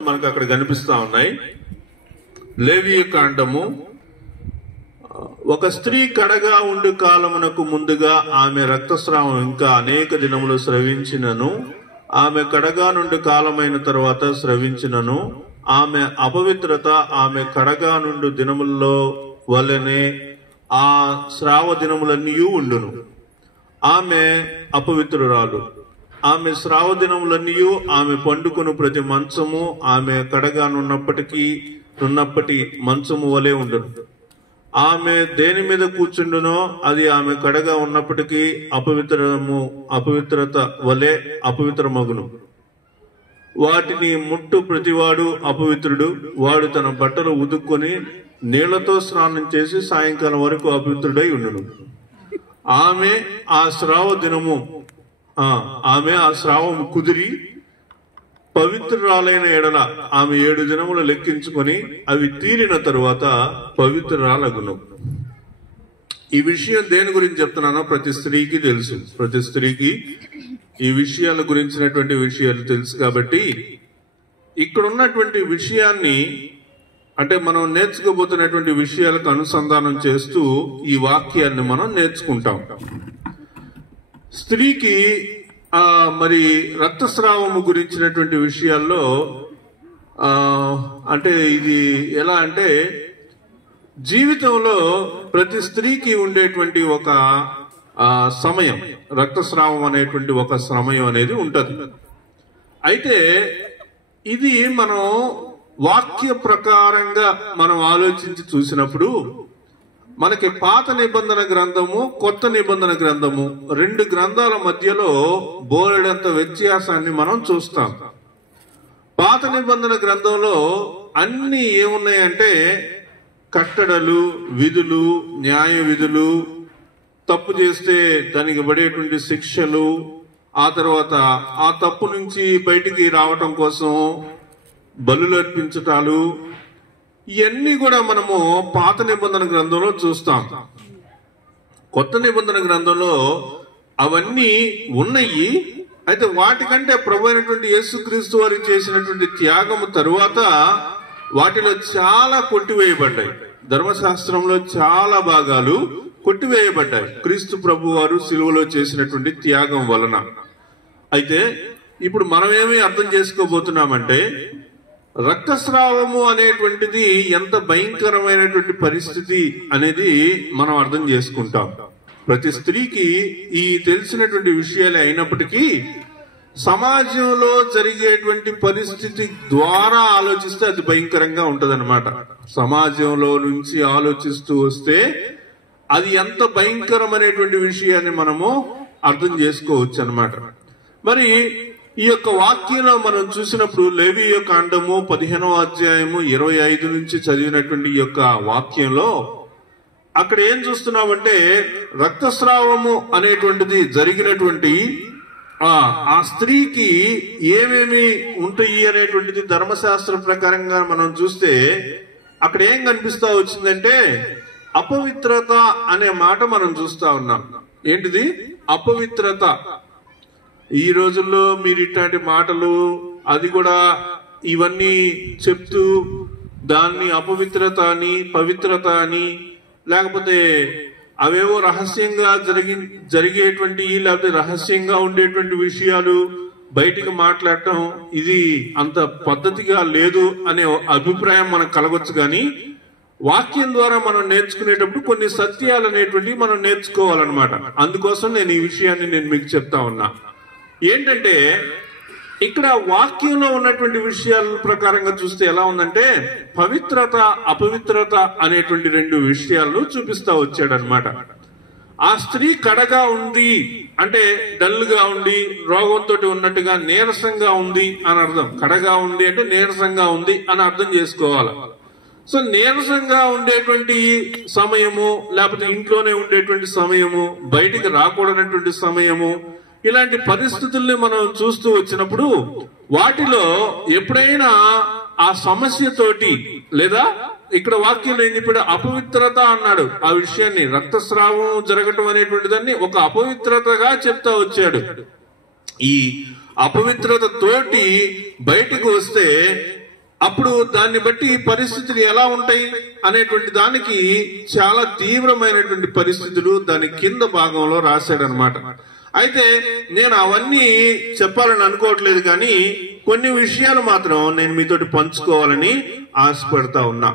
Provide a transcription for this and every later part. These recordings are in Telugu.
మనకు అక్కడ కనిపిస్తా ఉన్నాయి. లేవియ కాండము. ఒక స్త్రీ కడగా ఉండు కాలమునకు ముందుగా ఆమె రక్తస్రావం ఇంకా అనేక దినములు స్రవించినను, ఆమె కడగా నుండి కాలమైన తర్వాత స్రవించినను, ఆమె అపవిత్రత ఆమె కడగా నుండి దినముల్లో వలనే ఆ స్రావ దినములన్నీ ఉండును. ఆమె అపవిత్రురాలు. ఆమె స్రావ దినములన్నీ ఆమె పండుకొను ప్రతి మంచము ఆమె కడగానున్నప్పటి మంచము వలె ఉండును. ఆమె దేని మీద కూర్చుండునో అది ఆమె కడగా ఉన్నప్పటికీ అపవిత్రత వలె అపవిత్రమగును. వాటిని ముట్టు ప్రతివాడు అపవిత్రుడు. వాడు తన బట్టలు ఉదుక్కొని నీళ్లతో స్నానం చేసి సాయంకాలం వరకు అపవిత్రుడై ఉండును. ఆమె ఆ స్రావము కుదిరి పవిత్రురాలైన ఎడల ఆమె 7 దినములు లెక్కించుకొని అవి తీరిన తరువాత పవిత్రురాలగును. ఈ విషయం దేని గురించి చెప్తున్నానో ప్రతి స్త్రీకి తెలుసు. ప్రతి స్త్రీకి ఈ విషయాల గురించినటువంటి విషయాలు తెలుసు. కాబట్టి ఇక్కడ ఉన్నటువంటి విషయాన్ని అంటే మనం నేర్చుకోబోతున్నటువంటి విషయాలకు అనుసంధానం చేస్తూ ఈ వాక్యాన్ని మనం నేర్చుకుంటాం. స్త్రీకి మరి రక్తస్రావము గురించినటువంటి విషయాల్లో అంటే ఇది ఎలా అంటే జీవితంలో ప్రతి స్త్రీకి ఉండేటువంటి ఒక సమయం, రక్తస్రావం అనేటువంటి ఒక సమయం అనేది ఉంటది. అయితే ఇది మనం వాక్య ప్రకారంగా మనం ఆలోచించి చూసినప్పుడు మనకి పాత నిబంధన గ్రంథము, కొత్త నిబంధన గ్రంథము 2 గ్రంథాల మధ్యలో బోలెడంత వ్యత్యాసాన్ని మనం చూస్తాం. పాత నిబంధన గ్రంథంలో అన్ని ఏమున్నాయంటే కట్టడలు, విధులు, న్యాయ విధులు, తప్పు చేస్తే దానికి పడేటువంటి శిక్షలు, ఆ తర్వాత ఆ తప్పు నుంచి బయటికి రావటం కోసం బలులు అర్పించటాలు, ఇవన్నీ కూడా మనము పాత నిబంధన గ్రంథంలో చూస్తాం. కొత్త నిబంధన గ్రంథంలో అవన్నీ ఉన్నాయి. అయితే వాటికంటే ప్రభు అయినటువంటి యేసుక్రీస్తు వారు చేసినటువంటి త్యాగము తరువాత వాటిలో చాలా కొట్టివేయబడ్డాయి. ధర్మశాస్త్రంలో చాలా భాగాలు కొట్టివేయబడ్డాయి క్రీస్తు ప్రభు వారు సిలువలో చేసినటువంటి త్యాగం వలన. అయితే ఇప్పుడు మనమేమి అర్థం చేసుకోబోతున్నామంటే రక్తస్రావము అనేటువంటిది ఎంత భయంకరమైనటువంటి పరిస్థితి అనేది మనం అర్థం చేసుకుంటాం. ప్రతి స్త్రీకి ఈ తెలిసినటువంటి విషయాలే అయినప్పటికీ సమాజంలో జరిగేటువంటి పరిస్థితి ద్వారా ఆలోచిస్తే అది భయంకరంగా ఉంటదన్నమాట. సమాజంలో నుంచి ఆలోచిస్తూ వస్తే అది ఎంత భయంకరమైనటువంటి విషయాన్ని మనము అర్థం చేసుకోవచ్చు అన్నమాట. మరి ఈ యొక్క వాక్యంలో మనం చూసినప్పుడు లేవియ కాండము 15వ అధ్యాయము 25 నుంచి చదివినటువంటి ఈ యొక్క వాక్యంలో అక్కడ ఏం చూస్తున్నామంటే రక్తస్రావము అనేటువంటిది జరిగినటువంటి ఆ స్త్రీకి ఏమేమి ఉంటాయి అనేటువంటిది ధర్మశాస్త్ర ప్రకారంగా మనం చూస్తే అక్కడ ఏం కనిపిస్తా వచ్చిందంటే అపవిత్రత అనే మాట మనం చూస్తా ఉన్నాం. ఏంటిది? అపవిత్రత. ఈ రోజుల్లో మీరు ఇట్లాంటి మాటలు అది కూడా ఇవన్నీ చెప్తూ దాన్ని అపవిత్రత అని, పవిత్రత అని, లేకపోతే అవేవో రహస్యంగా జరిగేటువంటి లేకపోతే రహస్యంగా ఉండేటువంటి విషయాలు బయటికి మాట్లాడటం ఇది అంత పద్ధతిగా లేదు అనే అభిప్రాయం మనకు కలగొచ్చు. కానీ వాక్యం ద్వారా మనం నేర్చుకునేటప్పుడు కొన్ని సత్యాలు అనేటువంటివి మనం నేర్చుకోవాలన్నమాట. అందుకోసం నేను ఈ విషయాన్ని మీకు చెప్తా ఉన్నా. ఏంటంటే ఇక్కడ వాక్యంలో ఉన్నటువంటి విషయాల ప్రకారంగా చూస్తే ఎలా ఉందంటే పవిత్రత, అపవిత్రత అనేటువంటి 2 విషయాలను చూపిస్తా వచ్చాడనమాట. ఆ స్త్రీ కడగా ఉంది అంటే డల్గా ఉండి రోగంతో ఉన్నట్టుగా నీరసంగా ఉంది అని అర్థం. కడగా ఉంది అంటే నీరసంగా ఉంది అని అర్థం చేసుకోవాలి. సో నీరసంగా ఉండేటువంటి సమయము, లేకపోతే ఇంట్లోనే ఉండేటువంటి సమయము, బయటికి రాకూడనటువంటి సమయము, ఇలాంటి పరిస్థితుల్ని మనం చూస్తూ వచ్చినప్పుడు వాటిలో ఎప్పుడైనా ఆ సమస్యతోటి లేదా ఇక్కడ వాక్యంలో ఏం చెప్పాడు? అపవిత్రత అన్నాడు. ఆ విషయాన్ని రక్తస్రావం జరగటం అనేటువంటి దాన్ని ఒక అపవిత్రతగా చెప్తా వచ్చాడు. ఈ అపవిత్రత తోటి బయటకు వస్తే అప్పుడు దాన్ని బట్టి పరిస్థితులు ఎలా ఉంటాయి అనేటువంటి దానికి చాలా తీవ్రమైనటువంటి పరిస్థితులు దాని కింద భాగంలో రాశాడనమాట. అయితే నేను అవన్నీ చెప్పాలని అనుకోవట్లేదు, కానీ కొన్ని విషయాలు మాత్రం నేను మీతోటి పంచుకోవాలని ఆశపడతా ఉన్నా.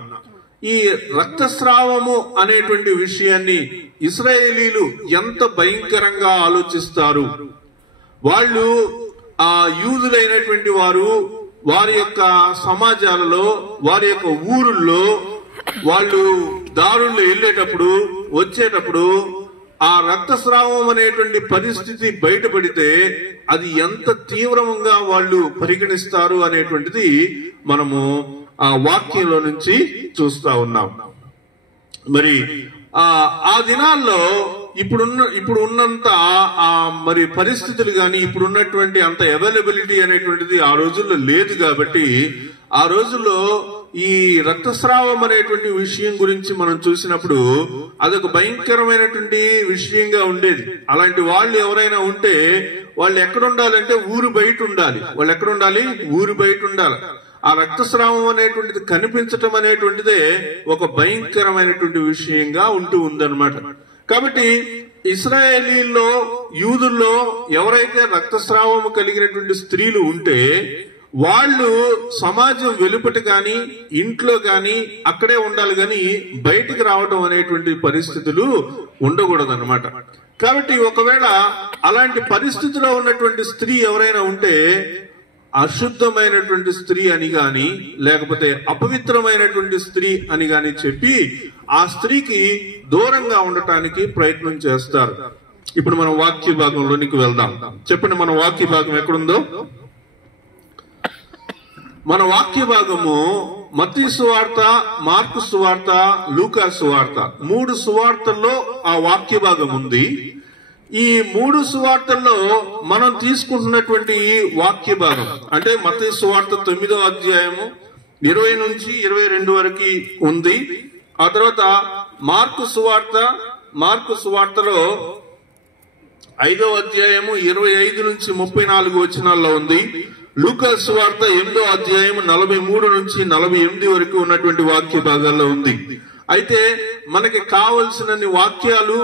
ఈ రక్తస్రావము అనేటువంటి విషయాన్ని ఇశ్రాయేలీలు ఎంత భయంకరంగా ఆలోచిస్తారు. వాళ్ళు ఆ యూదులైనటువంటి వారు వారి యొక్క సమాజాలలో, వారి యొక్క ఊరుల్లో వాళ్ళు దారుల్లో వెళ్ళేటప్పుడు వచ్చేటప్పుడు ఆ రక్తస్రావం అనేటువంటి పరిస్థితి బయటపడితే అది ఎంత తీవ్రంగా వాళ్ళు పరిగణిస్తారు అనేటువంటిది మనము ఆ వాక్యంలో నుంచి చూస్తా ఉన్నాం. మరి ఆ దినాల్లో ఇప్పుడు ఉన్నంత మరి పరిస్థితులు కానీ ఇప్పుడు ఉన్నటువంటి అంత అవైలబిలిటీ అనేటువంటిది ఆ రోజుల్లో లేదు. కాబట్టి ఆ రోజుల్లో ఈ రక్తస్రావం అనేటువంటి విషయం గురించి మనం చూసినప్పుడు అదొక భయంకరమైనటువంటి విషయంగా ఉండేది. అలాంటి వాళ్ళు ఎవరైనా ఉంటే వాళ్ళు ఎక్కడ ఉండాలంటే ఊరు బయట ఉండాలి. వాళ్ళు ఎక్కడ ఉండాలి? ఊరు బయట ఉండాలి. ఆ రక్తస్రావం అనేటువంటిది కనిపించటం అనేటువంటిదే ఒక భయంకరమైనటువంటి విషయంగా ఉంటూ ఉందన్నమాట. కాబట్టి ఇశ్రాయేలీల్లో, యూదుల్లో ఎవరైతే రక్తస్రావం కలిగినటువంటి స్త్రీలు ఉంటే వాళ్ళు సమాజం వెలుపట గాని ఇంట్లో గాని అక్కడే ఉండాలి, గాని బయటికి రావడం అనేటువంటి పరిస్థితులు ఉండకూడదు అనమాట. కాబట్టి ఒకవేళ అలాంటి పరిస్థితిలో ఉన్నటువంటి స్త్రీ ఎవరైనా ఉంటే అశుద్ధమైనటువంటి స్త్రీ అని గాని లేకపోతే అపవిత్రమైనటువంటి స్త్రీ అని గాని చెప్పి ఆ స్త్రీకి దూరంగా ఉండటానికి ప్రయత్నం చేస్తారు. ఇప్పుడు మనం వాక్య భాగంలోనికి వెళ్దాం. చెప్పండి, మన వాక్య భాగం ఎక్కడుందో? మన వాక్య భాగము మత్తయి సువార్త, మార్కు సువార్త, లూకా సువార్త, 3 సువార్తల్లో ఆ వాక్య భాగం ఉంది. ఈ 3 సువార్తల్లో మనం తీసుకుంటున్నటువంటి వాక్య భాగం అంటే మత్తయి సువార్త 9వ అధ్యాయము 20 నుంచి 22 వరకు ఉంది. ఆ తర్వాత మార్కు సువార్తలో 5వ అధ్యాయము 25 నుంచి 34 వచనాల్లో ఉంది. లూకా సువార్త 8వ అధ్యాయము 43 నుంచి 48 వరకు ఉన్నటువంటి వాక్య భాగాల్లో ఉంది. అయితే మనకి కావలసినన్ని వాక్యాలు,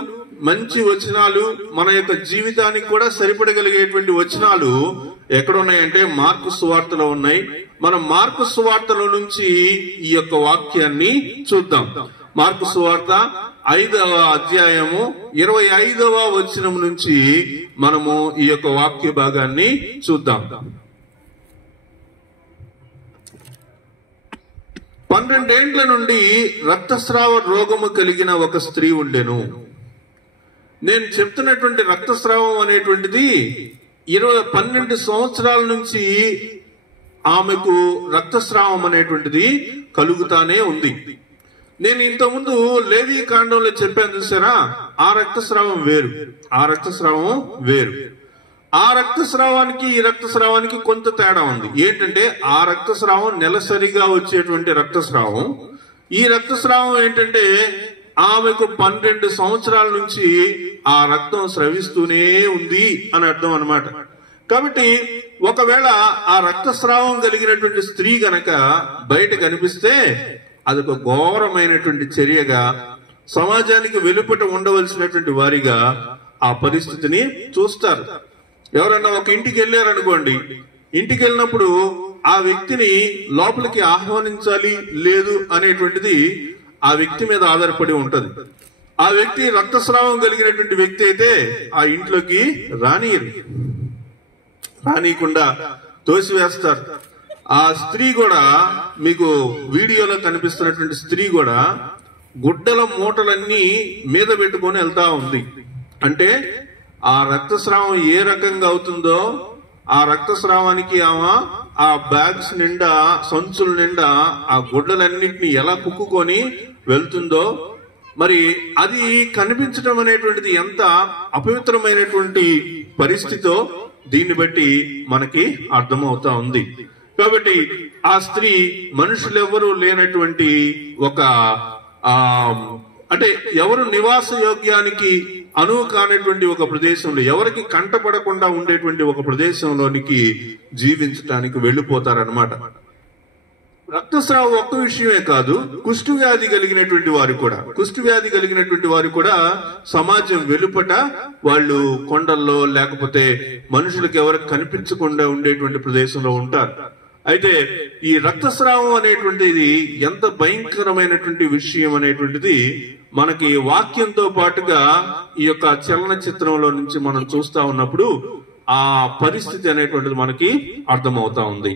మంచి వచనాలు, మన యొక్క జీవితానికి కూడా సరిపడగలిగేటువంటి వచనాలు ఎక్కడ ఉన్నాయంటే మార్కు సువార్తలో ఉన్నాయి. మనం మార్కు సువార్తలో నుంచి ఈ యొక్క వాక్యాన్ని చూద్దాం. మార్కు సువార్త 5వ అధ్యాయము 25వ వచనం నుంచి మనము ఈ యొక్క వాక్య భాగాన్ని చూద్దాం. 12 ఏండ్ల నుండి రక్తస్రావ రోగము కలిగిన ఒక స్త్రీ ఉండెను. నేను చెప్తున్నటువంటి రక్తస్రావం అనేటువంటిది 12 సంవత్సరాల నుంచి ఆమెకు రక్తస్రావం అనేటువంటిది కలుగుతానే ఉంది. నేను ఇంతకుముందు లేవీ కాండంలో చెప్పాను చూసారా, ఆ రక్తస్రావం వేరు, ఆ రక్తస్రావం వేరు. ఆ రక్తస్రావానికి ఈ రక్తస్రావానికి కొంత తేడా ఉంది. ఏంటంటే ఆ రక్తస్రావం నెలసరిగా వచ్చేటువంటి రక్తస్రావం. ఈ రక్తస్రావం ఏంటంటే ఆమెకు 12 సంవత్సరాల నుంచి ఆ రక్తం స్రవిస్తూనే ఉంది అని అర్థం అన్నమాట. కాబట్టి ఒకవేళ ఆ రక్తస్రావం కలిగినటువంటి స్త్రీ గనక బయట కనిపిస్తే అదొక ఘోరమైనటువంటి చర్యగా, సమాజానికి వెలుపట ఉండవలసినటువంటి వారిగా ఆ పరిస్థితిని చూస్తారు. ఎవరన్నా ఒక ఇంటికి వెళ్ళారనుకోండి, ఇంటికి వెళ్ళినప్పుడు ఆ వ్యక్తిని లోపలికి ఆహ్వానించాలి లేదు అనేటువంటిది ఆ వ్యక్తి మీద ఆధారపడి ఉంటది. ఆ వ్యక్తి రక్తస్రావం కలిగినటువంటి వ్యక్తి అయితే ఆ ఇంట్లోకి రానియకుండా తోసివేస్తారు. ఆ స్త్రీ కూడా, మీకు వీడియోలో కనిపిస్తున్నటువంటి స్త్రీ కూడా గుడ్డల మూటలన్నీ మీద పెట్టుకొని వెళ్తా ఉంది. అంటే ఆ రక్తస్రావం ఏ రకంగా అవుతుందో ఆ రక్తస్రావానికి ఆమె ఆ బ్యాగ్స్ నిండా, సంచుల నిండా ఆ గుడ్డలన్నింటినీ ఎలా కుక్కుకొని వెళ్తుందో, మరి అది కనిపించడం అనేటువంటిది ఎంత అపవిత్రమైనటువంటి పరిస్థితో దీన్ని బట్టి మనకి అర్థమవుతా ఉంది. కాబట్టి ఆ స్త్రీ మనుషులెవరూ లేనటువంటి ఒక అంటే ఎవరు నివాస యోగ్యానికి అనువు కానటువంటి ఒక ప్రదేశంలో, ఎవరికి కంటపడకుండా ఉండేటువంటి ఒక ప్రదేశంలోనికి జీవించటానికి వెళ్ళిపోతారనమాట. రక్తస్రావం ఒక్క విషయమే కాదు, కుష్టు వ్యాధి కలిగినటువంటి వారు కూడా సమాజం వెలుపట వాళ్ళు కొండల్లో లేకపోతే మనుషులకు ఎవరికి కనిపించకుండా ఉండేటువంటి ప్రదేశంలో ఉంటారు. అయితే ఈ రక్తస్రావం అనేటువంటిది ఎంత భయంకరమైనటువంటి విషయం అనేటువంటిది మనకి వాక్యంతో పాటుగా ఈ యొక్క చలనచిత్రంలో నుంచి మనం చూస్తా ఉన్నప్పుడు ఆ పరిస్థితి అనేటువంటిది మనకి అర్థమవుతా ఉంది.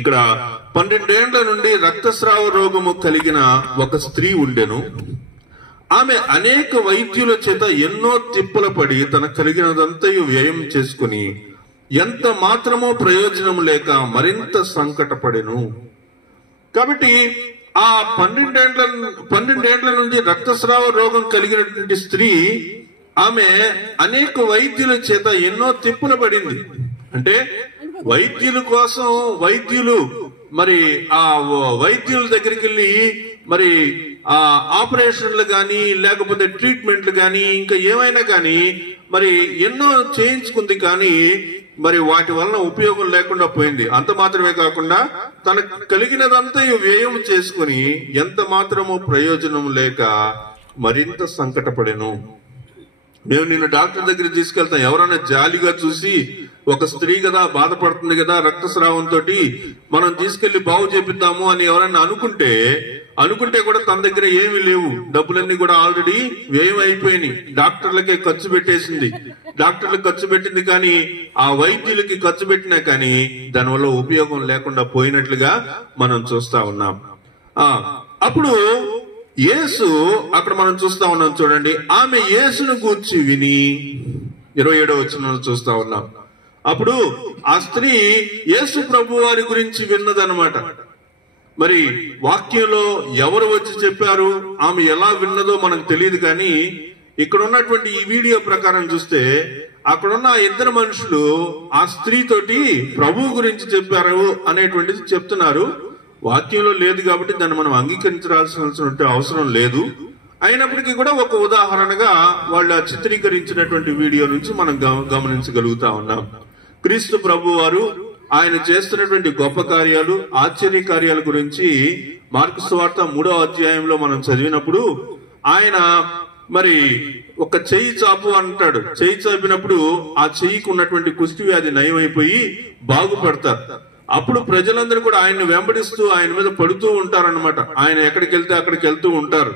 ఇక్కడ 12 ఏళ్ల నుండి రక్తస్రావ రోగము కలిగిన ఒక స్త్రీ ఉండెను. ఆమె అనేక వైద్యుల చేత ఎన్నో తిప్పల పడి తన కలిగినదంతయు వ్యయం చేసుకుని ఎంత మాత్రమో ప్రయోజనం లేక మరింత సంకటపడెను. కాబట్టి ఆ 12 ఏళ్ల నుండి రక్తస్రావ రోగం కలిగినటువంటి స్త్రీ ఆమె అనేక వైద్యుల చేత ఎన్నో తిప్పులు పడింది. అంటే వైద్యుల కోసం మరి ఆ వైద్యుల దగ్గరికి వెళ్ళి మరి ఆ ఆపరేషన్లు గాని లేకపోతే ట్రీట్మెంట్లు గాని ఇంకా ఏమైనా గాని మరి ఎన్నో చేయించుకుంది, కానీ మరి వాటి వలన ఉపయోగం లేకుండా పోయింది. అంత మాత్రమే కాకుండా తనకు కలిగినదంతా వ్యయం చేసుకుని ఎంత మాత్రమో ప్రయోజనం లేక మరింత సంకటపడెను. మేము నిన్ను డాక్టర్ దగ్గర తీసుకెళ్తాం, ఎవరైనా జాలిగా చూసి ఒక స్త్రీ కదా, బాధపడుతుంది కదా రక్తస్రావంతో, మనం తీసుకెళ్లి బాగు చేపిద్దాము అని ఎవరైనా అనుకుంటే కూడా తన దగ్గర ఏమీ లేవు, డబ్బులన్నీ కూడా ఆల్రెడీ వ్యయం అయిపోయినాయి, డాక్టర్లకే ఖర్చు పెట్టేసింది. డాక్టర్లకు ఖర్చు పెట్టింది కానీ ఆ వైద్యులకి ఖర్చు పెట్టినా కానీ దానివల్ల ఉపయోగం లేకుండా పోయినట్లుగా మనం చూస్తా ఉన్నాం. అప్పుడు యేసు అక్కడ మనం చూస్తా ఉన్నాం, చూడండి. ఆమె యేసును గూర్చి విని 27వ వచనంలో చూస్తా ఉన్నాం. అప్పుడు ఆ స్త్రీ యేసు ప్రభు వారి గురించి విన్నదనమాట. మరి వాక్యంలో ఎవరు వచ్చి చెప్పారు, ఆమె ఎలా విన్నదో మనకు తెలియదు. కానీ ఇక్కడ ఉన్నటువంటి ఈ వీడియో ప్రకారం చూస్తే అక్కడున్న 2 మనుషులు ఆ స్త్రీతోటి ప్రభు గురించి చెప్పారు అనేటువంటిది చెప్తున్నారు. వాక్యంలో లేదు కాబట్టి దాన్ని మనం అంగీకరించాల్సిన అవసరం లేదు. అయినప్పటికీ కూడా ఒక ఉదాహరణగా వాళ్ళు చిత్రీకరించినటువంటి వీడియో నుంచి మనం గమనించగలుగుతా ఉన్నాం. క్రీస్తు ప్రభు వారు ఆయన చేస్తున్నటువంటి గొప్ప కార్యాలు, ఆశ్చర్య కార్యాల గురించి మార్కు సువార్త 3వ అధ్యాయంలో మనం చదివినప్పుడు ఆయన మరి ఒక చెయ్యి చాపు అంటాడు. చెయ్యి చాపినప్పుడు ఆ చెయ్యికి ఉన్నటువంటి కుష్టి వ్యాధి నయమైపోయి బాగుపడతారు. అప్పుడు ప్రజలందరూ కూడా ఆయన్ని వెంబడిస్తూ ఆయన మీద పడుతూ ఉంటారన్నమాట. ఆయన ఎక్కడికి వెళ్తే అక్కడికి వెళ్తూ ఉంటారు.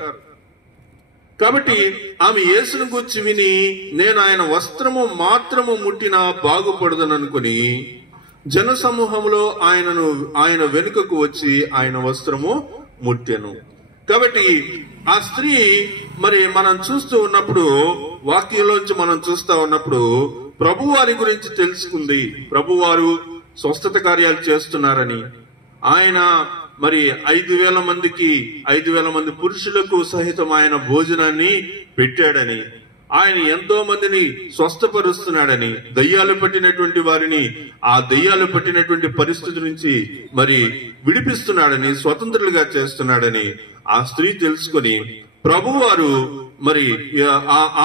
కాబట్టి ఆమె యేసును గూర్చి విని నేను ఆయన వస్త్రము మాత్రము ముట్టినా బాగుపడదననుకుని జన సమూహంలో ఆయన వెనుకకు వచ్చి ఆయన వస్త్రము ముట్టెను. కాబట్టి ఆ స్త్రీ మరి మనం చూస్తూ ఉన్నప్పుడు, వాక్యంలోంచి మనం చూస్తా ఉన్నప్పుడు ప్రభువారి గురించి తెలుసుకుంది. ప్రభువారు స్వస్థత కార్యాలు చేస్తున్నారని, ఆయన మరి 5,000 మంది పురుషులకు సహితం ఆయన భోజనాన్ని పెట్టాడని, ఆయన ఎంతో మందిని స్వస్థపరుస్తున్నాడని, దయ్యాలు పట్టినటువంటి వారిని ఆ దయ్యాలు పట్టినటువంటి పరిస్థితి నుంచి మరి విడిపిస్తున్నాడని, స్వతంత్రులుగా చేస్తున్నాడని ఆ స్త్రీ తెలుసుకొని ప్రభువారు మరి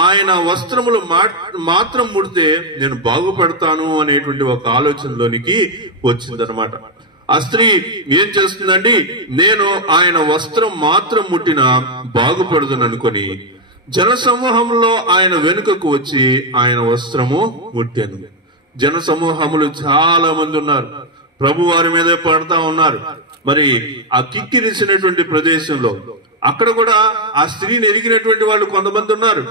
ఆయన వస్త్రములు మాత్రం ముడితే నేను బాగుపడతాను అనేటువంటి ఒక ఆలోచనలోనికి వచ్చిందనమాట. ఆ స్త్రీ ఏం చేస్తుందండి, నేను ఆయన వస్త్రం మాత్రం ముట్టినా బాగుపడదును అనుకొని జన సమూహంలో ఆయన వెనుకకు వచ్చి ఆయన వస్త్రము ముట్టాను. జన సమూహములు చాలా మంది ఉన్నారు, ప్రభు వారి మీదే పడతా ఉన్నారు. మరి ఆ కిక్కిరిసినటువంటి ప్రదేశంలో అక్కడ కూడా ఆ స్త్రీని ఎరిగినటువంటి వాళ్ళు కొంతమంది ఉన్నారు.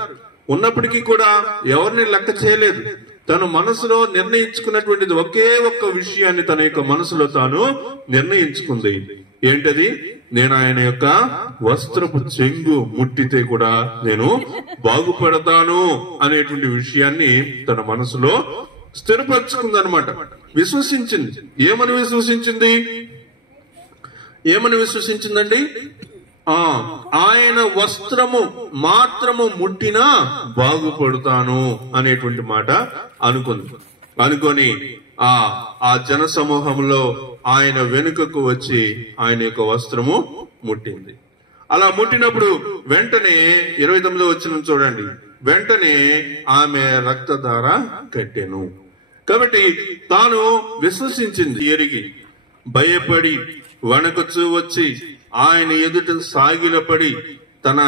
ఉన్నప్పటికీ కూడా ఎవరిని లెక్క చేయలేదు. తను మనసులో నిర్ణయించుకున్నటువంటిది ఒకే ఒక్క విషయాన్ని తన యొక్క మనసులో తాను నిర్ణయించుకుంది. ఏంటది? నేను ఆయన యొక్క వస్త్రపు చెంగు ముట్టితే కూడా నేను బాగుపడతాను అనేటువంటి విషయాన్ని తన మనసులో స్థిరపరచుకుందనమాట. విశ్వసించింది. ఏమని విశ్వసించిందండి? ఆయన వస్త్రము మాత్రము ముట్టినా బాగుపడతాను అనేటువంటి మాట అనుకొని ఆ జన సమూహంలో ఆయన వెనుకకు వచ్చి ఆయన యొక్క వస్త్రము ముట్టింది. అలా ముట్టినప్పుడు వెంటనే 29వ వచనం చూడండి, వెంటనే ఆమె రక్తధార కట్టెను. కాబట్టి తాను విశ్వసించింది, ఎరిగి భయపడి వణకుచూ వచ్చి ఆయన ఎదుట సాగిలపడి తన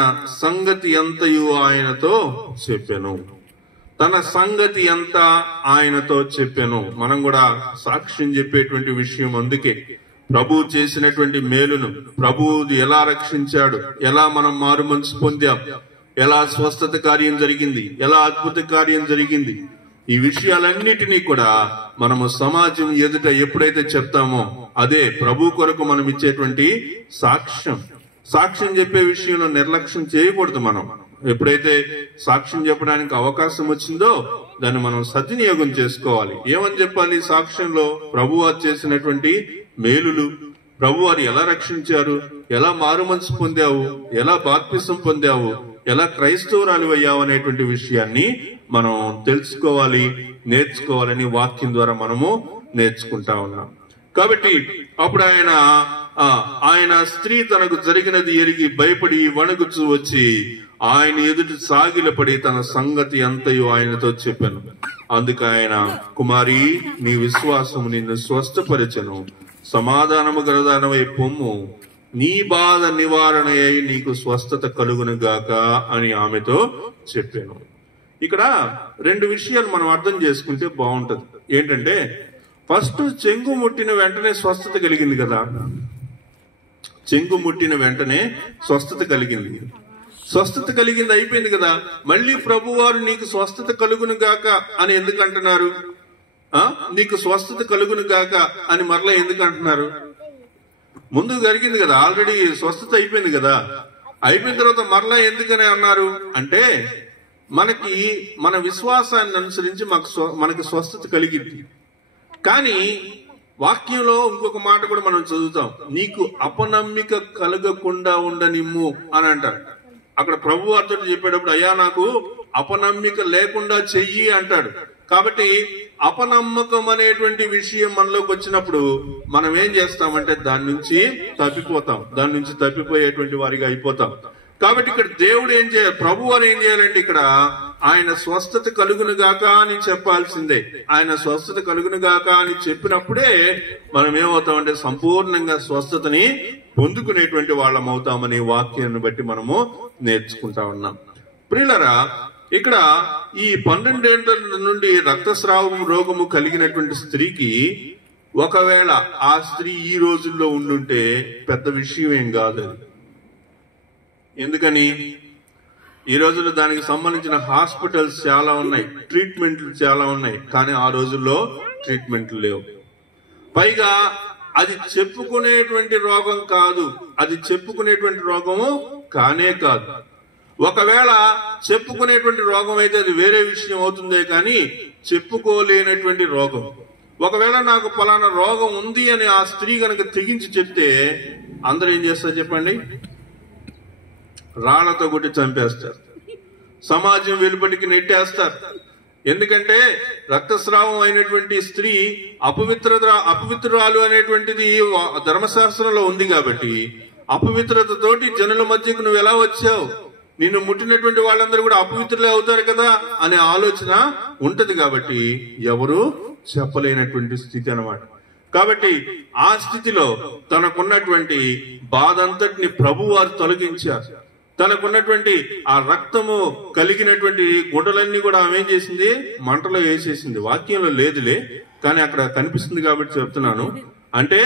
సంగతి అంతయు ఆయనతో చెప్పెను. తన సంగతి అంతా ఆయనతో చెప్పెను. మనం కూడా సాక్ష్యం చెప్పేటువంటి విషయం. అందుకే ప్రభు చేసినటువంటి మేలును, ప్రభువు ఎలా రక్షించాడు, ఎలా మనం మారు మనసు పొందాం, ఎలా స్వస్థత కార్యం జరిగింది, ఎలా అద్భుత కార్యం జరిగింది, ఈ విషయాలన్నిటినీ కూడా మనము సమాజం ఎదుట ఎప్పుడైతే చెప్తామో అదే ప్రభు కొరకు మనం ఇచ్చేటువంటి సాక్ష్యం. సాక్ష్యం చెప్పే విషయంలో నిర్లక్ష్యం చేయకూడదు. మనం ఎప్పుడైతే సాక్ష్యం చెప్పడానికి అవకాశం వచ్చిందో దాన్ని మనం సద్వినియోగం చేసుకోవాలి. ఏమని చెప్పాలి సాక్ష్యంలో? ప్రభువారు చేసినటువంటి మేలులు, ప్రభువారు ఎలా రక్షించారు, ఎలా మారు మనసు పొందావు, ఎలా బాప్తిసం పొందావు, ఎలా క్రైస్తవురాలు అయ్యావు అనేటువంటి విషయాన్ని మనం తెలుసుకోవాలి, నేర్చుకోవాలని వాక్యం ద్వారా మనము నేర్చుకుంటా ఉన్నాం. కాబట్టి అప్పుడు ఆయన స్త్రీ తనకు జరిగినది ఎరిగి భయపడి వణుకుచూ వచ్చి ఆయన ఎదుట సాగిలపడి తన సంగతి అంతయు ఆయనతో చెప్పాను. అందుకు ఆయన, కుమారి, నీ విశ్వాసము నిన్ను స్వస్థపరచెను, సమాధానము గలదానమై పొమ్ము, నీ బాధ నివారణ అయి నీకు స్వస్థత కలుగును గాక అని ఆమెతో చెప్పాను. ఇక్కడ రెండు విషయాలు మనం అర్థం చేసుకుంటే బాగుంటది. ఏంటంటే, ఫస్ట్ చెంగు ముట్టిన వెంటనే స్వస్థత కలిగింది కదా. చెంగు ముట్టిన వెంటనే స్వస్థత కలిగింది. స్వస్థత కలిగింది, అయిపోయింది కదా. మళ్ళీ ప్రభువారు నీకు స్వస్థత కలుగును గాక అని ఎందుకు అంటున్నారు? నీకు స్వస్థత కలుగును గాక అని మరలా ఎందుకు అంటున్నారు? ముందు జరిగింది కదా, ఆల్రెడీ స్వస్థత అయిపోయింది కదా. అయిపోయిన తర్వాత మరలా ఎందుకని అన్నారు అంటే, మనకి మన విశ్వాసాన్ని అనుసరించి మనకి స్వస్థత కలిగింది. కానీ వాక్యంలో ఇంకొక మాట కూడా మనం చదువుతాం, నీకు అపనమ్మిక కలగకుండా ఉండనిమ్ము అని అంటాడు. అక్కడ ప్రభు వారితో చెప్పేటప్పుడు, అయ్యా నాకు అపనమ్మిక లేకుండా చెయ్యి అంటాడు. కాబట్టి అపనమ్మకం అనేటువంటి విషయం మనలోకి వచ్చినప్పుడు మనం ఏం చేస్తామంటే దాని నుంచి తప్పిపోతాం, దాని నుంచి తప్పిపోయేటువంటి వారిగా అయిపోతాం. కాబట్టి ఇక్కడ దేవుడు ఏం చేయాలి, ప్రభు వారు ఏం చేయాలంటే ఇక్కడ ఆయన స్వస్థత కలుగును గాక అని చెప్పాల్సిందే. ఆయన స్వస్థత కలుగును గాక అని చెప్పినప్పుడే మనం ఏమవుతామంటే సంపూర్ణంగా స్వస్థతని పొందుకునేటువంటి వాళ్ళం అవుతామని వాక్యాన్ని బట్టి మనము నేర్చుకుంటా ఉన్నాం. ప్రియులరా, ఇక్కడ ఈ 12 ఏళ్ల నుండి రక్తస్రావం రోగము కలిగినటువంటి స్త్రీకి ఒకవేళ ఆ స్త్రీ ఈ రోజుల్లో ఉండుంటే పెద్ద విషయం ఏం కాదు. ఎందుకని? ఈ రోజుల్లో దానికి సంబంధించిన హాస్పిటల్స్ చాలా ఉన్నాయి, ట్రీట్మెంట్లు చాలా ఉన్నాయి. కానీ ఆ రోజుల్లో ట్రీట్మెంట్లు లేవు. పైగా అది చెప్పుకునేటువంటి రోగం కాదు, అది చెప్పుకునేటువంటి రోగము కానే కాదు. ఒకవేళ చెప్పుకునేటువంటి రోగం అయితే అది వేరే విషయం అవుతుందే, కానీ చెప్పుకోలేనటువంటి రోగం. ఒకవేళ నాకు పలానా రోగం ఉంది అని ఆ స్త్రీ కనుక తెగించి చెప్తే అందరూ ఏం చేస్తారు చెప్పండి? రాళ్లతో కొట్టి చంపేస్తారు, సమాజం వెలుపటికి నెట్టేస్తారు. ఎందుకంటే రక్తస్రావం అయినటువంటి స్త్రీ అపవిత్రురాలు అనేటువంటిది ధర్మశాస్త్రంలో ఉంది. కాబట్టి అపవిత్రతతోటి జనుల మధ్యకు నువ్వు ఎలా వచ్చావు, నిన్ను ముట్టినటువంటి వాళ్ళందరూ కూడా అపవిత్రులే అవుతారు కదా అనే ఆలోచన ఉంటది. కాబట్టి ఎవరు చెప్పలేనటువంటి స్థితి అన్నమాట. కాబట్టి ఆ స్థితిలో తనకున్నటువంటి బాధ అంతటిని ప్రభువారు తొలగించారు. తనకున్నటువంటి ఆ రక్తము కలిగినటువంటి గుడ్డలన్నీ కూడా ఆమె ఏం చేసింది? మంటలో వేసేసింది. వాక్యంలో లేదులే, కానీ అక్కడ కనిపిస్తుంది కాబట్టి చెప్తున్నాను. అంటే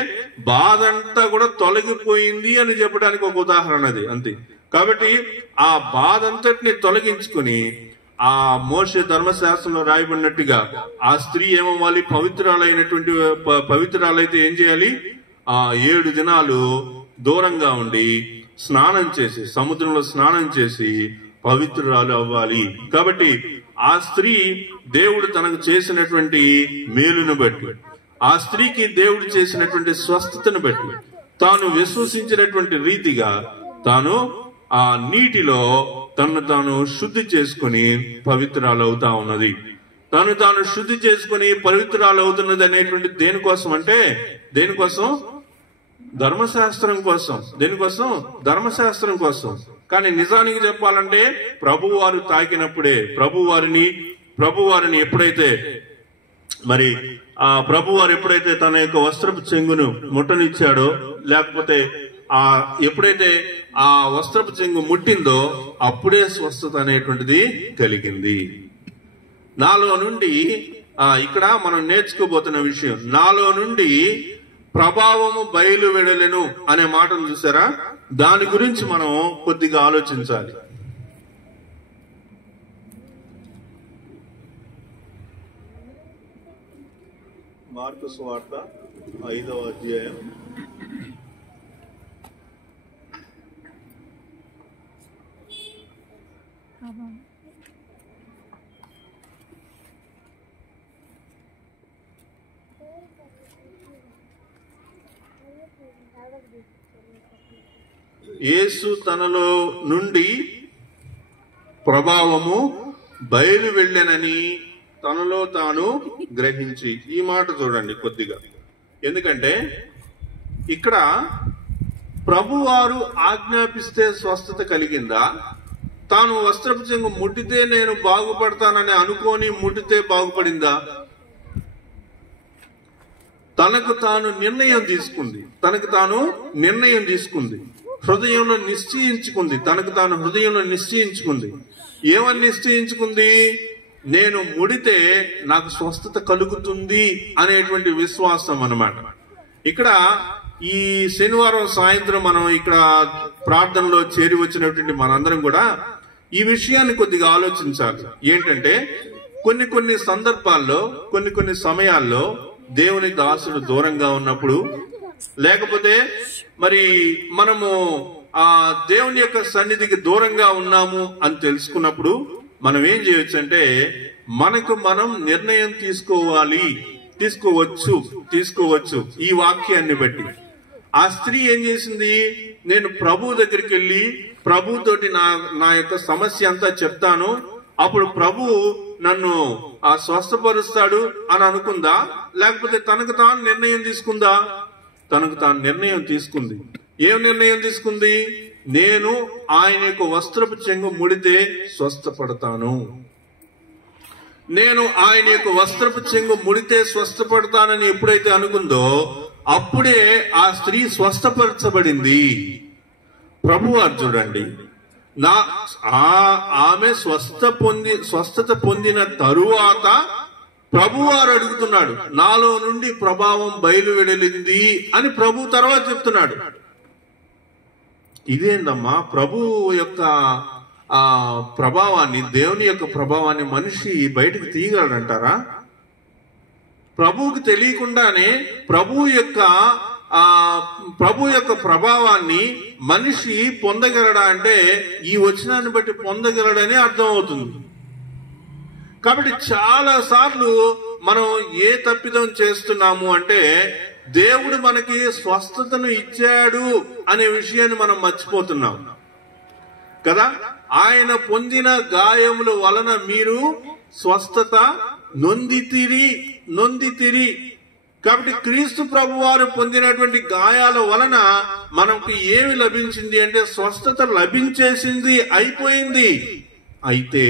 బాధ అంతా కూడా తొలగిపోయింది అని చెప్పడానికి ఒక ఉదాహరణ అది, అంతే. కాబట్టి ఆ బాధ అంతటిని తొలగించుకుని ఆ మోషే ధర్మశాస్త్రంలో రాయబడినట్టుగా ఆ స్త్రీ ఏమవ్వాలి? పవిత్రాలైతే ఏం చేయాలి? ఆ 7 దినాలు దూరంగా ఉండి స్నానం చేసి, సముద్రంలో స్నానం చేసి పవిత్రురాలు అవ్వాలి. కాబట్టి ఆ స్త్రీ దేవుడు తనకు చేసినటువంటి మేలును బట్టి, ఆ స్త్రీకి దేవుడు చేసినటువంటి స్వస్థతను బట్టి, తాను విశ్వసించినటువంటి రీతిగా తాను ఆ నీటిలో తాను శుద్ధి చేసుకుని పవిత్రాలు అవుతా ఉన్నది. తాను శుద్ధి చేసుకుని పవిత్రాలు అవుతున్నది అనేటువంటి దేనికోసం అంటే, దేనికోసం? ధర్మశాస్త్రం కోసం. దేనికోసం? ధర్మశాస్త్రం కోసం. కానీ నిజానికి చెప్పాలంటే ప్రభువారు తాకినప్పుడే, ప్రభువారిని ఎప్పుడైతే మరి ఆ ప్రభు వారు ఎప్పుడైతే తన యొక్క వస్త్రపు చెంగును ముట్టనిచ్చాడో, లేకపోతే ఎప్పుడైతే ఆ వస్త్రపు చెంగు ముట్టిందో అప్పుడే స్వస్థత అనేటువంటిది కలిగింది. నాలో నుండి ఇక్కడ మనం నేర్చుకోబోతున్న విషయం, నాలో నుండి ప్రభావము బయలు వెడలెను అనే మాటను చూసారా? దాని గురించి మనం కొద్దిగా ఆలోచించాలి. మార్కు సువార్త 5వ అధ్యాయం 'యేసు తనలో నుండి ప్రభావము బయలు వెళ్ళెనని తనలో తాను గ్రహించి'. ఈ మాట చూడండి కొద్దిగా, ఎందుకంటే ఇక్కడ ప్రభువారు ఆజ్ఞాపిస్తే స్వస్థత కలిగిందా, తాను వస్త్రపు చెంగు ముట్టితే నేను బాగుపడతానని అనుకోని ముట్టితే బాగుపడిందా? తనకు తాను నిర్ణయం తీసుకుంది, హృదయంలో నిశ్చయించుకుంది, తనకు తాను హృదయంలో నిశ్చయించుకుంది. ఏమని నిశ్చయించుకుంది? నేను ముడితే నాకు స్వస్థత కలుగుతుంది అనేటువంటి విశ్వాసం అన్నమాట. ఇక్కడ ఈ శనివారం సాయంత్రం మనం ఇక్కడ ప్రార్థనలో చేరి వచ్చినటువంటి మనందరం కూడా ఈ విషయాన్ని కొద్దిగా ఆలోచించాలి. ఏంటంటే కొన్ని సందర్భాల్లో, కొన్ని సమయాల్లో దేవుని దాసుడు దూరంగా ఉన్నప్పుడు, లేకపోతే మరి మనము దేవుని యొక్క సన్నిధికి దూరంగా ఉన్నాము అని తెలుసుకున్నప్పుడు మనం ఏం చేయొచ్చు అంటే, మనకు మనం నిర్ణయం తీసుకోవచ్చు ఈ వాక్యాన్ని బట్టి. ఆ స్త్రీ ఏం చేసింది? నేను ప్రభు దగ్గరికి వెళ్ళి ప్రభుతోటి నా యొక్క సమస్య అంతా చెప్తాను, అప్పుడు ప్రభు నన్ను స్వస్థపరుస్తాడు అని అనుకుందా? లేకపోతే తనకు తాను నిర్ణయం తీసుకుందా? తనకు తాను నిర్ణయం తీసుకుంది. ఏం నిర్ణయం తీసుకుంది? నేను ఆయన యొక్క వస్త్రపు చెంగు ముడితే స్వస్థపడతాను, నేను ఆయన యొక్క వస్త్రపు చెంగు ముడితే స్వస్థపడతానని ఎప్పుడైతే అనుకుందో అప్పుడే ఆ స్త్రీ స్వస్థపరచబడింది. ప్రభువారు చూడండి, ఆమె స్వస్థత పొందిన తరువాత ప్రభువారు అడుగుతున్నాడు, నాలో నుండి ప్రభావం బయలు వెడలింది అని ప్రభు తర్వాత చెప్తున్నాడు. ఇదేందమ్మా, ప్రభు యొక్క ప్రభావాన్ని, దేవుని యొక్క ప్రభావాన్ని మనిషి బయటకు తీయగలడంటారా? ప్రభువుకి తెలియకుండానే ప్రభు యొక్క ప్రభావాన్ని మనిషి పొందగలడా అంటే ఈ వచనాన్ని బట్టి పొందగలడని అర్థం అవుతుంది. కాబట్టి చాలా సార్లు మనం ఏ తప్పిదం చేస్తున్నాము అంటే, దేవుడు మనకి స్వస్థతను ఇచ్చాడు అనే విషయాన్ని మనం మర్చిపోతున్నాం కదా. ఆయన పొందిన గాయముల వలన మీరు స్వస్థత నొందితిరి. కాబట్టి క్రీస్తు ప్రభు వారు పొందినటువంటి గాయాల వలన మనకు ఏమి లభించింది అంటే స్వస్థత లభించేసింది, అయిపోయింది. అయితే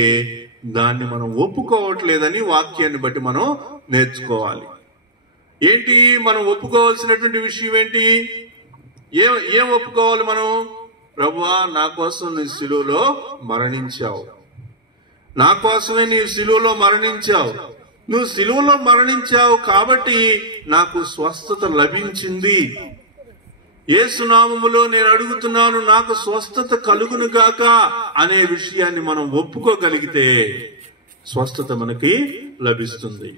దాన్ని మనం ఒప్పుకోవట్లేదని వాక్యాన్ని బట్టి మనం నేర్చుకోవాలి. ఏంటి మనం ఒప్పుకోవాల్సినటువంటి విషయం ఏంటి? ఏం ఒప్పుకోవాలి మనం? ప్రభువా, నా కోసం నీ శిలువలో మరణించావు, నా కోసమే నీ శిలువలో మరణించావు, నువ్వు శిలువలో మరణించావు కాబట్టి నాకు స్వస్థత లభించింది. యేసు నామములో నేను అడుగుతున్నాను, నాకు స్వస్థత కలుగును గాక అనే విషయాన్ని మనం ఒప్పుకోగలిగితే స్వస్థత మనకి లభిస్తుంది.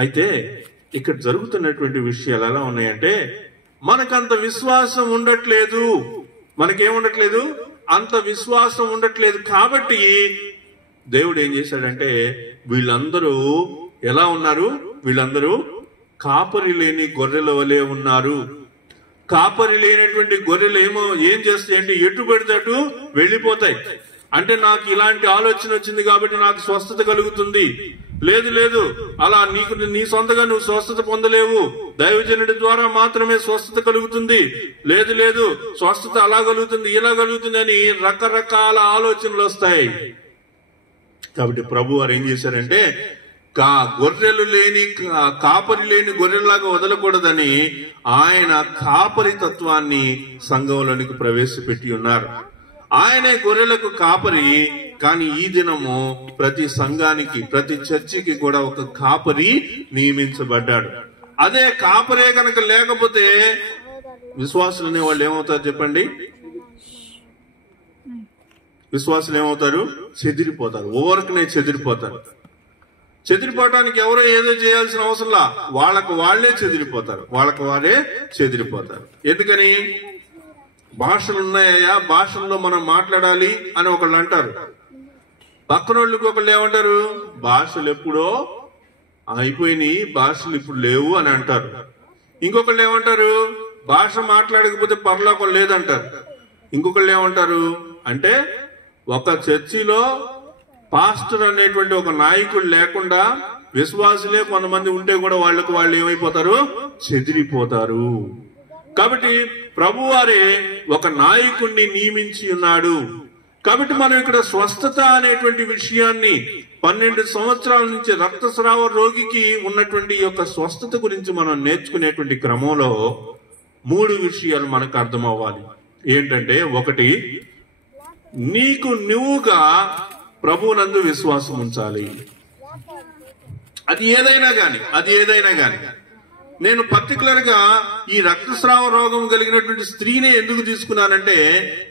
అయితే ఇక్కడ జరుగుతున్నటువంటి విషయాలు ఎలా ఉన్నాయంటే, మనకంత విశ్వాసం ఉండట్లేదు. మనకేముండట్లేదు? అంత విశ్వాసం ఉండట్లేదు. కాబట్టి దేవుడు ఏం చేశాడంటే, వీళ్ళందరూ ఎలా ఉన్నారు? వీళ్ళందరూ కాపరి లేని గొర్రెల వలె ఉన్నారు. కాపరి లేనటువంటి గొర్రెలు ఏం చేస్తాయి అంటే, ఎటు పెడితే అటు వెళ్ళిపోతాయి. అంటే నాకు ఇలాంటి ఆలోచన వచ్చింది కాబట్టి నాకు స్వస్థత కలుగుతుంది. లేదు, అలా నీ సొంతగా నువ్వు స్వస్థత పొందలేవు, దైవజనుడి ద్వారా మాత్రమే స్వస్థత కలుగుతుంది. లేదు, స్వస్థత అలా కలుగుతుంది, ఇలా కలుగుతుంది అని రకరకాల ఆలోచనలు వస్తాయి. కాబట్టి ప్రభు వారు ఏం చేశారంటే, గొర్రెలు లేని కాపరి లేని గొర్రెల్లాగా వదలకూడదని ఆయన కాపరి తత్వాన్ని సంఘంలోనికి ప్రవేశపెట్టి ఉన్నారు. ఆయనే గొర్రెలకు కాపరి. కానీ ఈ దినము ప్రతి సంఘానికి, ప్రతి చర్చికి కూడా ఒక కాపరి నియమించబడ్డాడు. అదే కాపరే కనుక లేకపోతే విశ్వాసులు అనే వాళ్ళు ఏమవుతారు చెప్పండి? విశ్వాసులు ఏమవుతారు? చెదిరిపోతారు. ఓవర్కనే చెదిరిపోతారు. చెదిరిపోవటానికి ఎవరో ఏదో చేయాల్సిన అవసరంలా, వాళ్ళకు వాళ్లే చెదిరిపోతారు. వాళ్ళకు వారే చెదిరిపోతారు. ఎందుకని? భాషలు ఉన్నాయా, భాషల్లో మనం మాట్లాడాలి అని ఒకళ్ళు అంటారు. పక్కనోళ్ళకి ఒకళ్ళు ఏమంటారు? భాషలు ఎప్పుడో అయిపోయినాయి, భాషలు ఇప్పుడు లేవు అని అంటారు. ఇంకొకళ్ళు ఏమంటారు? భాష మాట్లాడకపోతే పరలోకం లేదంటారు. ఇంకొకళ్ళు ఏమంటారు అంటే, ఒక చర్చిలో పాస్టర్ అనేటువంటి ఒక నాయకుడు లేకుండా విశ్వాసులే కొంతమంది ఉంటే కూడా వాళ్ళకు వాళ్ళు ఏమైపోతారు? చెదిరిపోతారు. కాబట్టి ప్రభువారే ఒక నాయకుడిని నియమించి ఉన్నాడు. కాబట్టి మనం ఇక్కడ స్వస్థత అనేటువంటి విషయాన్ని 12 సంవత్సరాల నుంచి రక్తస్రావ రోగికి ఉన్నటువంటి యొక్క స్వస్థత గురించి మనం నేర్చుకునేటువంటి క్రమంలో 3 విషయాలు మనకు అర్థం అవ్వాలి. ఏంటంటే, ఒకటి, నీకు నువ్వుగా ప్రభువునందు విశ్వాసం ఉంచాలి. అది ఏదైనా గాని నేను పర్టికులర్ గా ఈ రక్తస్రావ రోగం కలిగినటువంటి స్త్రీనే ఎందుకు తీసుకున్నానంటే,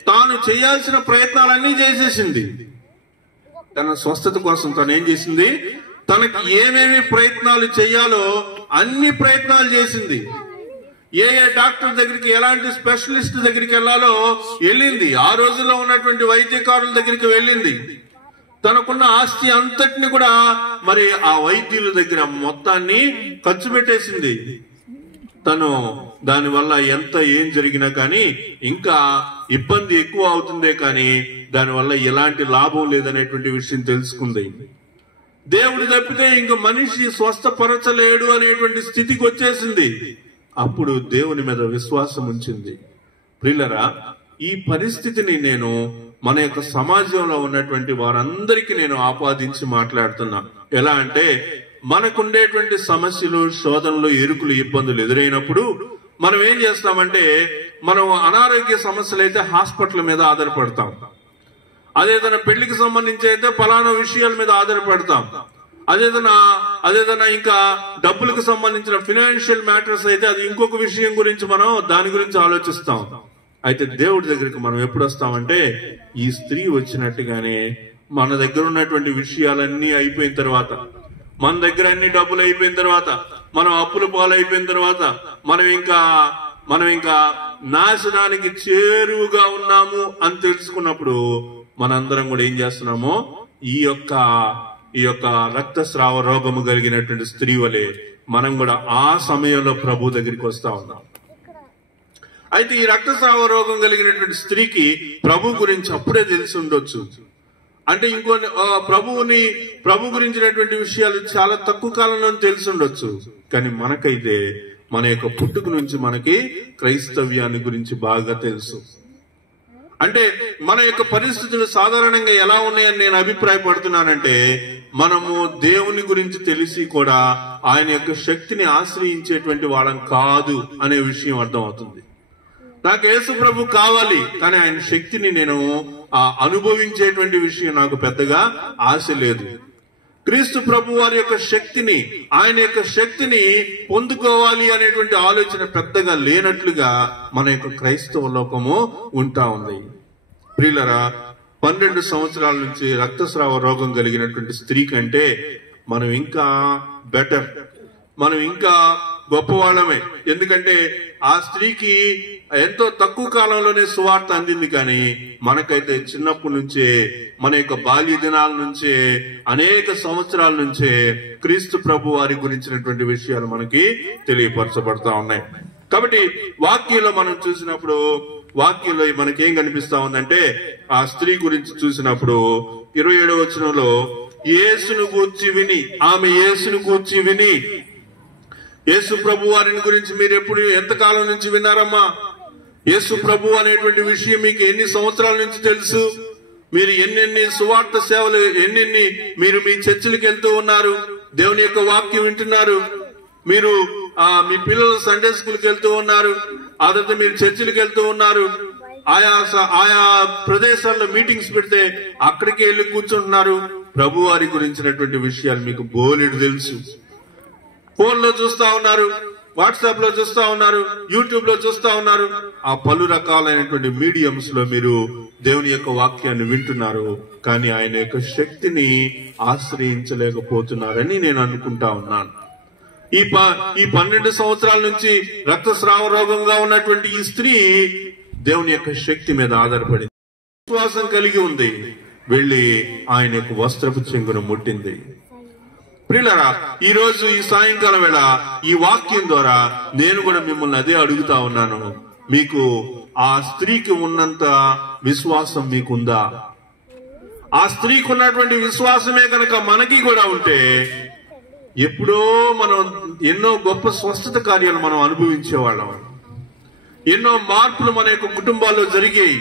తాను చేయాల్సిన ప్రయత్నాలన్నీ చేసేసింది. తన స్వస్థత కోసం తను ఏం చేసింది? తనకి ఏమేమి ప్రయత్నాలు చేయాలో అన్ని ప్రయత్నాలు చేసింది. ఏ డాక్టర్ దగ్గరికి, ఎలాంటి స్పెషలిస్ట్ దగ్గరికి వెళ్ళాలో వెళ్ళింది. ఆ రోజుల్లో ఉన్నటువంటి వైద్యకారుల దగ్గరికి వెళ్ళింది. తనకున్న ఆస్తి అంతటిని కూడా మరి ఆ వైద్యుల దగ్గర మొత్తాన్ని ఖర్చు పెట్టేసింది. తను దానివల్ల ఎంత ఏం జరిగినా కానీ ఇంకా ఇబ్బంది ఎక్కువ అవుతుందే కానీ దానివల్ల ఎలాంటి లాభం లేదనేటువంటి విషయం తెలుసుకుంది. దేవుడు తప్పితే ఇంక మనిషి స్వస్థపరచలేడు అనేటువంటి స్థితికి వచ్చేసింది. అప్పుడు దేవుని మీద విశ్వాసం ఉంచింది. ప్రియులరా, ఈ పరిస్థితిని నేను మన యొక్క సమాజంలో ఉన్నటువంటి వారందరికీ నేను ఆపాదించి మాట్లాడుతున్నా. ఎలా అంటే, మనకుండేటువంటి సమస్యలు, శోధనలు, ఇరుకులు, ఇబ్బందులు ఎదురైనప్పుడు మనం ఏం చేస్తామంటే, మనం అనారోగ్య సమస్యలు అయితే హాస్పిటల్ మీద ఆధారపడతాం. అదేదైనా పెళ్లికి సంబంధించి అయితే ఫలానా విషయాల మీద ఆధారపడతాం. అదేదైనా ఇంకా డబ్బులకు సంబంధించిన ఫినాన్షియల్ మ్యాటర్స్ అయితే అది ఇంకొక విషయం గురించి మనం దాని గురించి ఆలోచిస్తాం. అయితే దేవుడి దగ్గరికి మనం ఎప్పుడు వస్తామంటే, ఈ స్త్రీ వచ్చినట్టుగానే మన దగ్గర ఉన్నటువంటి విషయాలన్నీ అయిపోయిన తర్వాత, మన దగ్గర అన్ని డబ్బులు అయిపోయిన తర్వాత, మనం అప్పుల పాలైపోయిన తర్వాత, మనం ఇంకా నాశనానికి చేరువుగా ఉన్నాము అని తెలుసుకున్నప్పుడు మనందరం కూడా ఏం చేస్తున్నామో, ఈ యొక్క రక్తస్రావ రోగము కలిగినటువంటి స్త్రీ వలె మనం కూడా ఆ సమయంలో ప్రభు దగ్గరికి వస్తా ఉన్నాం. అయితే ఈ రక్తస్రావ రోగం కలిగినటువంటి స్త్రీకి ప్రభు గురించి అప్పుడే తెలిసి ఉండొచ్చు. అంటే ప్రభు గురించినటువంటి విషయాలు చాలా తక్కువ కాలంలో తెలిసి ఉండొచ్చు. కానీ మనకైతే మన యొక్క పుట్టుక నుంచి మనకి క్రైస్తవ్యాన్ని గురించి బాగా తెలుసు. అంటే మన యొక్క పరిస్థితులు సాధారణంగా ఎలా ఉన్నాయని నేను అభిప్రాయపడుతున్నానంటే, మనము దేవుని గురించి తెలిసి కూడా ఆయన యొక్క శక్తిని ఆశ్రయించేటువంటి వాళ్ళం కాదు అనే విషయం అర్థం అవుతుంది. నాకు యేసు ప్రభు కావాలి, కానీ ఆయన శక్తిని నేను అనుభవించేటువంటి విషయం నాకు పెద్దగా ఆశ లేదు. క్రీస్తు ప్రభు వారి యొక్క శక్తిని, ఆయన యొక్క శక్తిని పొందుకోవాలి అనేటువంటి ఆలోచన పెద్దగా లేనట్లుగా మన యొక్క క్రైస్తవ లోకము ఉంటా ఉంది. ప్రియులరా, 12 సంవత్సరాల నుంచి రక్తస్రావ రోగం కలిగినటువంటి స్త్రీ కంటే మనం ఇంకా బెటర్, మనం ఇంకా గొప్పవాళ్ళమే. ఎందుకంటే ఆ స్త్రీకి ఎంతో తక్కువ కాలంలోనే సువార్త అందింది. కానీ మనకైతే చిన్నప్పటి నుంచే, మన యొక్క బాల్య దినాల నుంచే, అనేక సంవత్సరాల నుంచే క్రీస్తు ప్రభు వారి గురించినటువంటి విషయాలు మనకి తెలియపరచబడతా ఉన్నాయి. కాబట్టి వాక్యంలో మనం చూసినప్పుడు, వాక్యంలో మనకేం కనిపిస్తా ఉందంటే, ఆ స్త్రీ గురించి చూసినప్పుడు 27వ వచనంలో, యేసును గూర్చి విని, ఆమె యేసును గూర్చి విని, యేసు ప్రభు వారిని గురించి మీరు ఎంతకాలం నుంచి విన్నారమ్మా? యేసు ప్రభు అనేటువంటి విషయం మీకు ఎన్ని సంవత్సరాల నుంచి తెలుసు? మీరు ఎన్నెన్ని సువార్త సేవలు, మీరు మీ చర్చిలకు వెళ్తూ ఉన్నారు. దేవుని యొక్క వాక్యం వింటున్నారు, మీరు మీ పిల్లలు సండే స్కూల్కి వెళ్తూ ఉన్నారు, ఆ తర్వాత మీరు చర్చిలకు వెళ్తూ ఉన్నారు, ఆయా ప్రదేశాల్లో మీటింగ్స్ పెడితే అక్కడికి వెళ్ళి కూర్చుంటున్నారు. ప్రభు వారి గురించినటువంటి విషయాలు మీకు బోలెడు తెలుసు. ఫోన్ లో చూస్తా ఉన్నారు, వాట్సాప్ లో చూస్తా ఉన్నారు, యూట్యూబ్ లో చూస్తా ఉన్నారు. ఆ పలు రకాలైనటువంటి మీడియంస్ లో మీరు దేవుని యొక్క వాక్యాన్ని వింటున్నారు, కానీ ఆయన యొక్క శక్తిని ఆశ్రయించలేకపోతున్నారని నేను అనుకుంటా ఉన్నాను. ఈ 12 సంవత్సరాల నుంచి రక్తస్రావ రోగంగా ఉన్నటువంటి ఈ స్త్రీ దేవుని యొక్క శక్తి మీద ఆధారపడింది, విశ్వాసం కలిగి ఉంది, వెళ్లి ఆయన యొక్క వస్త్రపు చెంగును ముట్టింది. ప్రియులారా, ఈ రోజు ఈ సాయంకాలం వేళ ఈ వాక్యం ద్వారా నేను కూడా మిమ్మల్ని అదే అడుగుతా ఉన్నాను. మీకు ఆ స్త్రీకి ఉన్నంత విశ్వాసం మీకుందా? ఆ స్త్రీకి ఉన్నటువంటి విశ్వాసమే కనుక మనకి కూడా ఉంటే ఎప్పుడో మనం ఎన్నో గొప్ప స్వస్థత కార్యాలు మనం అనుభవించేవాళ్ళం, ఎన్నో మార్పులు మన యొక్క కుటుంబాల్లో జరిగాయి,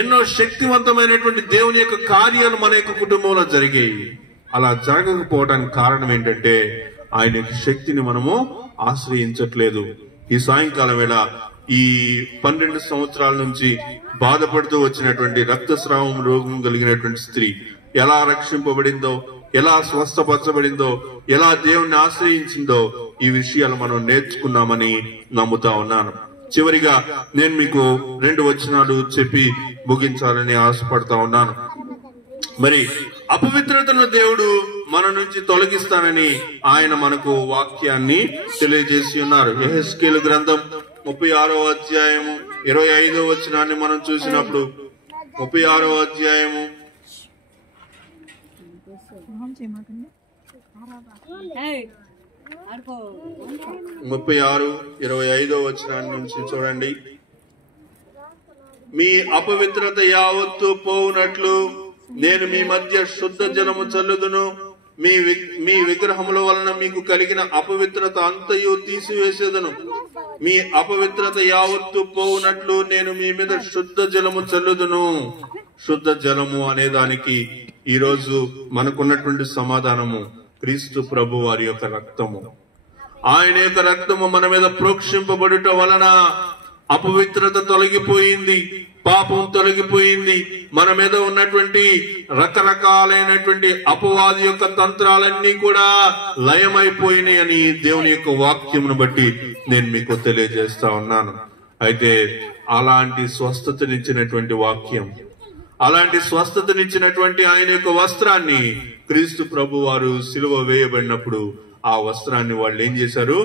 ఎన్నో శక్తివంతమైనటువంటి దేవుని యొక్క కార్యాలు మన యొక్క కుటుంబంలో జరిగాయి. అలా జరగకపోవడానికి కారణం ఏంటంటే ఆయన యొక్క శక్తిని మనము ఆశ్రయించట్లేదు. ఈ సాయంకాలం వేళ ఈ 12 సంవత్సరాల నుంచి బాధపడుతూ వచ్చినటువంటి రక్తస్రావం రోగం కలిగినటువంటి స్త్రీ ఎలా రక్షింపబడిందో, ఎలా స్వస్థపరచబడిందో, ఎలా దేవుణ్ణి ఆశ్రయించిందో ఈ విషయాలు మనం నేర్చుకున్నామని నమ్ముతా ఉన్నాను. చివరిగా నేను మీకు 2 వచనాలు చెప్పి ముగించాలని ఆశపడతా ఉన్నాను. మరి అపవిత్రతను దేవుడు మన నుంచి తొలగిస్తానని ఆయన మనకు వాక్యాన్ని తెలియజేసి ఉన్నారు. యెహెజ్కేలు గ్రంథం 36వ అధ్యాయము 25వ వచనాన్ని మనం చూసినప్పుడు 36వ అధ్యాయము 36:25 వచనాన్ని నుంచి చూడండి. మీ అపవిత్రత యావత్తు పోవునట్లు నేను మీ మధ్య శుద్ధ జలము చల్లుదును, మీ విగ్రహముల వలన మీకు కలిగిన అపవిత్రత అంతయు తీసివేసేదను. మీ అపవిత్రత యావత్తు పోవునట్లు నేను మీ మీద శుద్ధ జలము చల్లుదును. శుద్ధ జలము అనే దానికి ఈ రోజు మనకున్నటువంటి సమాధానము క్రీస్తు ప్రభు వారి యొక్క రక్తము. ఆయన యొక్క రక్తము మన మీద ప్రోక్షింపబడుట వలన అపవిత్రత తొలగిపోయింది, పాపం తొలగిపోయింది. మన మీద ఉన్నటువంటి రకరకాలైనటువంటి అపవాది యొక్క తంత్రాలన్నీ కూడా లయమైపోయినాయి అని దేవుని యొక్క వాక్యమును బట్టి నేను మీకు తెలియజేస్తా ఉన్నాను. అయితే అలాంటి స్వస్థతనిచ్చినటువంటి వాక్యం, అలాంటి స్వస్థతనిచ్చినటువంటి ఆయన యొక్క వస్త్రాన్ని క్రీస్తు ప్రభు వారు సిలువ వేయబడినప్పుడు ఆ వస్త్రాన్ని వాళ్ళు ఏం చేశారు?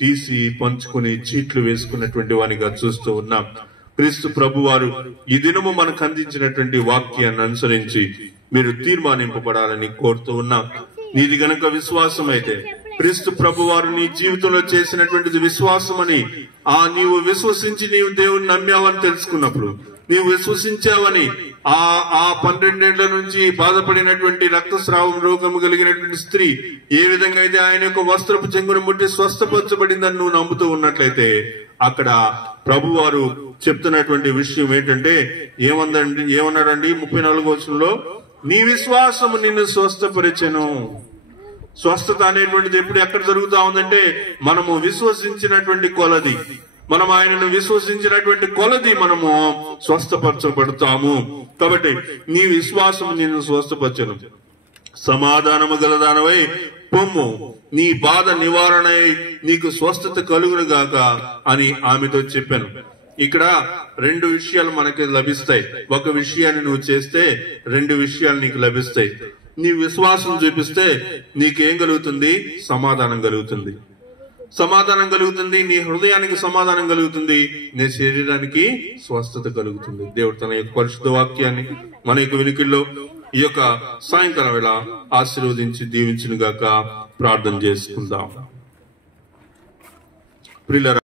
తీసి పంచుకుని చీట్లు వేసుకున్నటువంటి వానిగా చూస్తూ ఉన్నాం. క్రీస్తు ప్రభు వారు ఈ దినము మనకు అందించినటువంటి వాక్యాన్ని అనుసరించి మీరు తీర్మానింపబడాలని కోరుతూ ఉన్నాం. నీది గనక విశ్వాసం అయితే, క్రీస్తు ప్రభు వారు నీ జీవితంలో చేసినటువంటిది విశ్వాసం అని, నీవు విశ్వసించి నీవు దేవుని నమ్మావని తెలుసుకున్నప్పుడు, నీవు విశ్వసించావని ఆ 12 ఏళ్ల నుంచి బాధపడినటువంటి రక్తస్రావం రోగము కలిగినటువంటి స్త్రీ ఏ విధంగా అయితే ఆయన యొక్క వస్త్రపు చెంగును ముట్టి స్వస్థపరచబడిందని నువ్వు నమ్ముతూ ఉన్నట్లయితే, అక్కడ ప్రభు వారు చెప్తున్నటువంటి విషయం ఏంటంటే ఏమన్నాడండి 34వ వచనంలో, నీ విశ్వాసము నిన్ను స్వస్థపరిచెను. స్వస్థత అనేటువంటిది ఎప్పుడు ఎక్కడ జరుగుతా ఉందంటే మనము విశ్వసించినటువంటి కొలది, మనం ఆయనను విశ్వసించినటువంటి కొలది మనము స్వస్థపరచబడతాము. కాబట్టి నీ విశ్వాసం నిన్ను స్వస్థపరచను. సమాధానము గలదానవై పొమ్ము, నీ బాధ నివారణ నీకు స్వస్థత కలుగును గాక అని ఆమెతో చెప్పాను. ఇక్కడ 2 విషయాలు మనకి లభిస్తాయి. ఒక విషయాన్ని నువ్వు చేస్తే 2 విషయాలు నీకు లభిస్తాయి. నీ విశ్వాసం చూపిస్తే నీకేం కలుగుతుంది? సమాధానం కలుగుతుంది. సమాధానం కలుగుతుంది, నీ హృదయానికి సమాధానం కలుగుతుంది, నీ శరీరానికి స్వస్థత కలుగుతుంది. దేవుడు తన యొక్క పరిశుద్ధ వాక్యాన్ని మన యొక్క వినికిల్లో ఈ యొక్క సాయంకాలం వేళ ఆశీర్వదించి దీవించును గాక. ప్రార్థన చేసుకుందాం. ప్రియులారా,